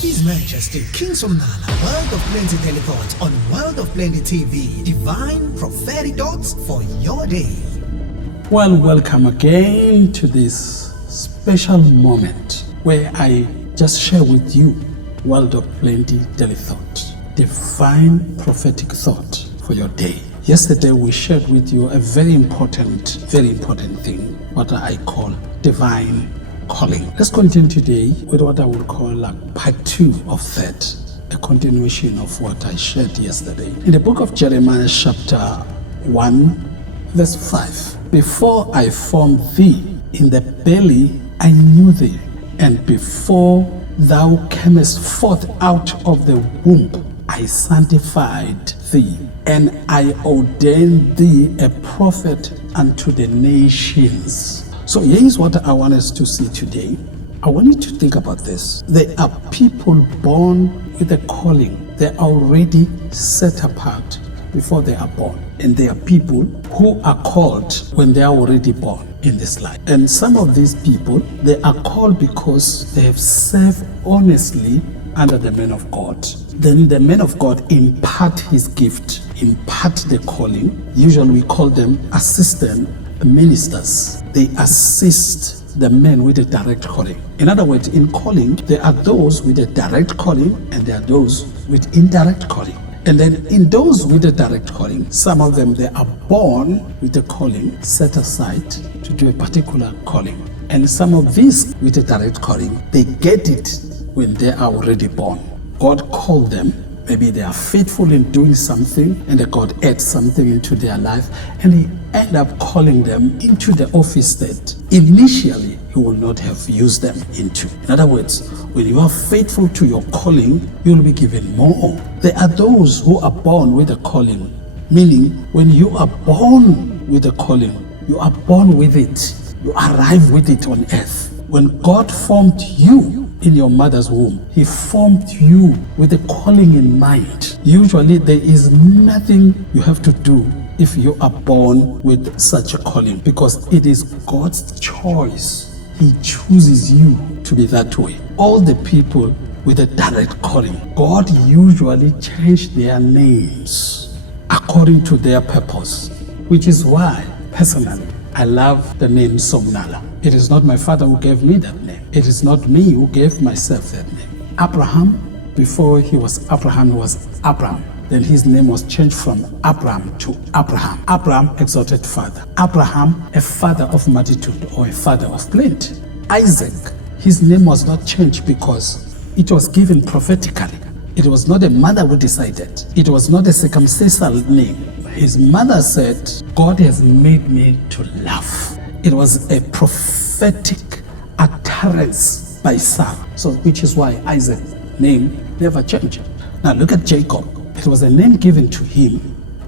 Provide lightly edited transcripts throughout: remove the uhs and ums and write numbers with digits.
His Majesty King Somnala, World of Plenty teleports on World of Plenty TV. Divine prophetic thoughts for your day. Well, welcome again to this special moment where I just share with you World of Plenty daily thought, divine prophetic thought for your day. Yesterday we shared with you a very important thing, what I call divine calling. Let's continue today with what I would call like part 2 of that, a continuation of what I shared yesterday. In the book of Jeremiah chapter 1 verse 5, before I formed thee in the belly I knew thee, and before thou camest forth out of the womb I sanctified thee, and I ordained thee a prophet unto the nations. So here is what I want us to see today. I want you to think about this. There are people born with a calling. They're already set apart before they are born. And there are people who are called when they are already born in this life. And some of these people, they are called because they have served honestly under the man of God. Then the man of God impart his gift, impart the calling. Usually we call them assistant ministers. They assist the men with a direct calling. In other words, in calling, there are those with a direct calling and there are those with indirect calling. And then in those with a direct calling, some of them, they are born with a calling set aside to do a particular calling. And some of these with a direct calling, they get it when they are already born. God called them. Maybe they are faithful in doing something and then God adds something into their life and he end up calling them into the office that initially he will not have used them into. In other words, when you are faithful to your calling, you will be given more. There are those who are born with a calling, meaning when you are born with a calling, you are born with it. You arrive with it on earth. When God formed you in your mother's womb, he formed you with a calling in mind. Usually there is nothing you have to do if you are born with such a calling, because it is God's choice. He chooses you to be that way. All the people with a direct calling, God usually changed their names according to their purpose, which is why personally I love the name Somnala. It is not my father who gave me that name. It is not me who gave myself that name. Abraham, before he was Abraham, was Abram. Then his name was changed from Abram to Abraham. Abraham, exalted father. Abraham, a father of multitude or a father of plenty. Isaac, his name was not changed because it was given prophetically. It was not a mother who decided. It was not a circumstantial name. His mother said, God has made me to laugh. It was a prophetic utterance by Sarah. So, which is why Isaac's name never changed. Now look at Jacob. It was a name given to him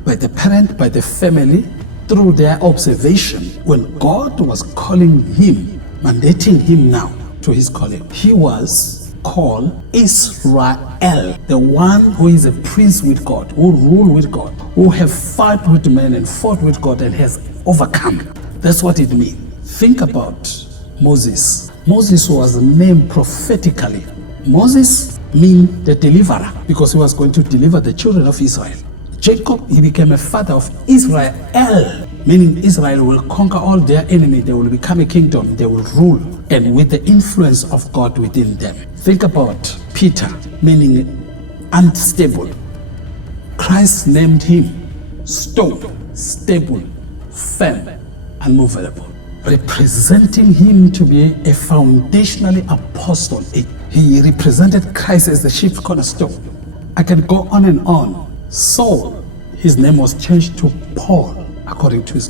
by the parent, by the family, through their observation. When God was calling him, mandating him now to his calling, he was called Israel, the one who is a prince with God, who rule with God, who have fought with men and fought with God and has overcome. That's what it means. Think about Moses. Moses was named prophetically. Moses means the deliverer because he was going to deliver the children of Israel. Jacob, he became a father of Israel, meaning Israel will conquer all their enemies. They will become a kingdom. They will rule, and with the influence of God within them. Think about Peter, meaning unstable. Christ named him stone, stable, firm, unmovable, representing him to be a foundationally apostle. He represented Christ as the chief cornerstone. I can go on and on. Saul, his name was changed to Paul according to his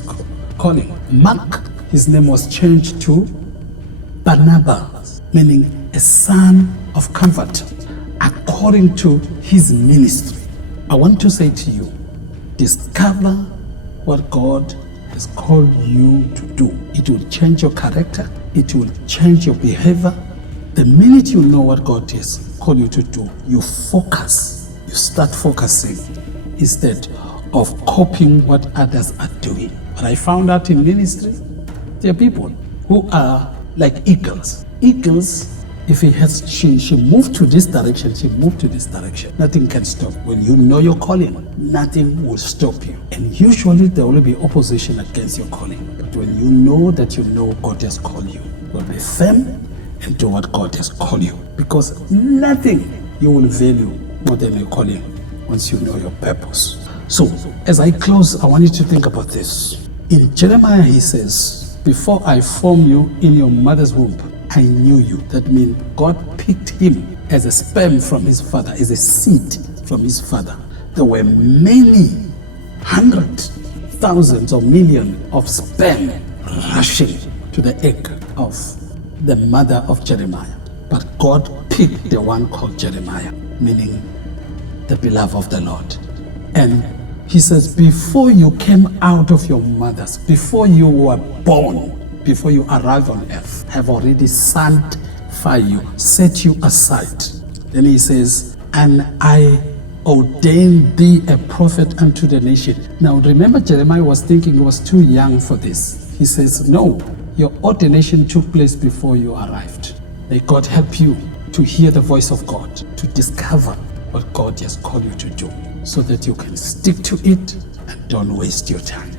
calling. Mark, his name was changed to Barnabas, meaning a son of comfort, according to his ministry. I want to say to you, discover what God has called you to do. It will change your character. It will change your behavior. The minute you know what God has called you to do, you focus. You start focusing instead of copying what others are doing. But I found out in ministry, there are people who are like eagles. Eagles, she moved to this direction, she moved to this direction. Nothing can stop. When you know your calling, nothing will stop you. And usually there will be opposition against your calling. But when you know that you know God has called you, you will be firm and do what God has called you. Because nothing you will value more than your calling once you know your purpose. So, as I close, I want you to think about this. In Jeremiah, he says, before I formed you in your mother's womb, I knew you. That means God picked him as a sperm from his father, as a seed from his father. There were many hundreds, thousands or millions of sperm rushing to the egg of the mother of Jeremiah. But God picked the one called Jeremiah, meaning the beloved of the Lord. And he says, before you came out of your mothers, before you were born, before you arrived on earth, have already sanctified you, set you aside. Then he says, and I ordained thee a prophet unto the nation. Now remember, Jeremiah was thinking he was too young for this. He says, no, your ordination took place before you arrived. May God help you to hear the voice of God, to discover what God has called you to do, so that you can stick to it and don't waste your time.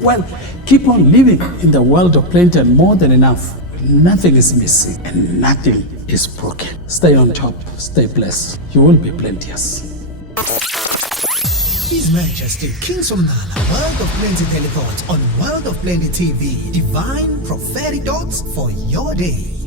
Well, keep on living in the world of plenty and more than enough. Nothing is missing and nothing is broken. Stay on top, stay blessed. You will be plenteous. His Majesty King Somnala, World of Plenty Teleports on World of Plenty TV. Divine prophetic thoughts for your day.